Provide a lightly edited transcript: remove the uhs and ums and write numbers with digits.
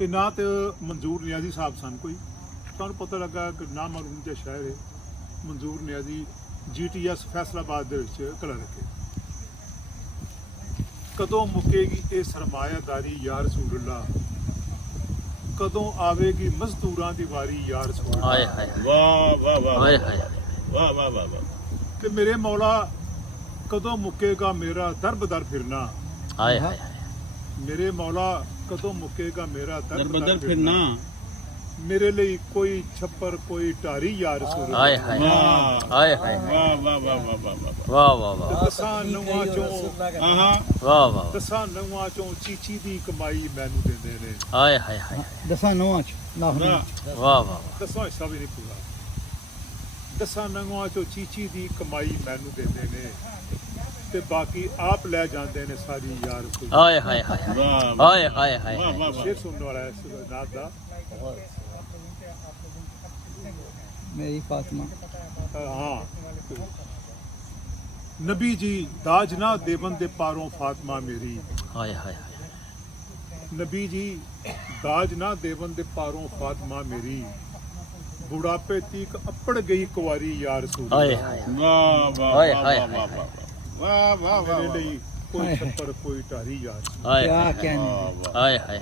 ਇਹ ਨਾ ਤੇ ਮਨਜ਼ੂਰ ਨਿਆਜ਼ੀ ਸਾਹਿਬ ਸਨ ਕੋਈ, ਤੁਹਾਨੂੰ ਪਤਾ ਲੱਗਾ ਕਿ ਨਾ ਮਾਲੂਮ ਜਿਹਾ ਸ਼ਹਿਰ ਹੈ ਮਨਜ਼ੂਰ ਨਿਆਜ਼ੀ GTS ਫੈਸਲਾਬਾਦ ਦੇ ਵਿੱਚ ਕਲਰਕ ਹੈ। ਕਦੋਂ ਮੁੱਕੇਗੀ ਇਹ ਸਰਮਾਇਆਦਾਰੀ ਯਾ ਰਸੂਲullah, ਕਦੋਂ ਆਵੇਗੀ ਮਜ਼ਦੂਰਾਂ ਦੀ ਵਾਰੀ ਯਾ ਰਸੂਲullah। ਹਾਏ ਹਾਏ ਵਾਹ ਵਾਹ ਵਾਹ ਹਾਏ ਹਾਏ ਵਾਹ ਵਾਹ ਵਾਹ ਵਾਹ। ਕਿ ਮੇਰੇ ਮੌਲਾ ਕਦੋਂ ਮੁੱਕੇਗਾ ਮੇਰਾ ਦਰ ਬਦਰ ਫਿਰਨਾ, ਹਾਏ ਹਾਏ ਮੇਰੇ ਮੌਲਾ ਕਦੋਂ ਮੁੱਕੇਗਾ ਮੇਰਾ ਦਰ ਦਰ ਬਦਰ ਬਦਲ ਫਿਰਨਾ, ਫਿਰਨਾ। ਮੇਰੇ ਲਈ ਕੋਈ ਛੱਪਰ ਕੋਈ ਢਾਰੀ ਯਾ ਰਸੂਲullah। ਹਾਏ ਹਾਏ ਵਾਹ ਹਾਏ ਹਾਏ ਵਾਹ ਵਾਹ ਵਾਹ ਵਾਹ ਵਾਹ ਵਾਹ। ਵਾਹ ਵਾਹ ਵਾਹ ਦਸਾਂ ਨਵਾਂ ਚੋਂ ਆਹਾ ਵਾਹ ਵਾਹ ਦਸਾਂ ਨਵਾਂ ਚੋਂ ਚੀਚੀ ਦੀ ਕਮਾਈ ਮੈਨੂੰ ਦਿੰਦੇ ਨੇ। ਹਾਏ ਹਾਏ ਹਾਏ ਦਸਾਂ ਨੌਂ ਚ ਨਾ ਵਾਹ ਵਾਹ ਵਾਹ ਦਸਾਂ ਹਿੱਸਾ ਵੀ ਨਹੀਂ ਪੂਰਾ, ਦਸਾਂ ਨਵਾਂ ਚੋਂ ਚੀਚੀ ਦੀ ਕਮਾਈ ਮੈਨੂੰ ਦਿੰਦੇ ਨੇ ਤੇ ਬਾਕੀ ਆਪ ਲੈ ਜਾਂਦੇ ਨੇ ਸਾਰੀ ਯਾ ਰਸੂਲullah। ਹਾਏ ਹਾਏ ਹਾਏ ਵਾਹ ਹਾਏ ਹਾਏ ਹਾਏ ਵਾਹ ਵਾਹ ਸ਼ੇਰ ਸੁਣਨ ਵਾਲਾ ਹੈ ਇਸ ਨਾਤ ਦਾ। ਮੇਰੀ ਫਾਤਮਾ ਹਾਂ ਨਬੀ ਜੀ ਦਾਜ ਨਾ ਦੇਵਨ ਦੇ ਪਾਰੋਂ ਫਾਤਮਾ ਮੇਰੀ, ਹਾਏ ਹਾਏ ਨਬੀ ਜੀ ਦਾਜ ਨਾ ਦੇਵਨ ਦੇ ਪਾਰੋਂ ਫਾਤਮਾ ਮੇਰੀ, ਬੁਢਾਪੇ ਤੀਕ ਅਪੜ ਗਈ ਕੁਵਾਰੀ ਯਾ ਰਸੂਲullah। ਹਾਏ ਹਾਏ ਵਾਹ ਵਾਹ ਹਾਏ ਵਾਹ ਹਾਏ ਵਾਹ ਵਾਹ ਵਾਹ ਵਾਹ ਮੇਰੇ ਵਾਹ। ਲਈ ਕੋਈ ਛੱਪਰ ਕੋਈ ਢਾਰੀ ਯਾ ਰਸੂਲullah। ਹਾਏ ਕਿਆ ਹਾਏ ਕਹਿਣੀ ਵਾਹ ਵਾਹ ਹਾਏ ਹਾਏ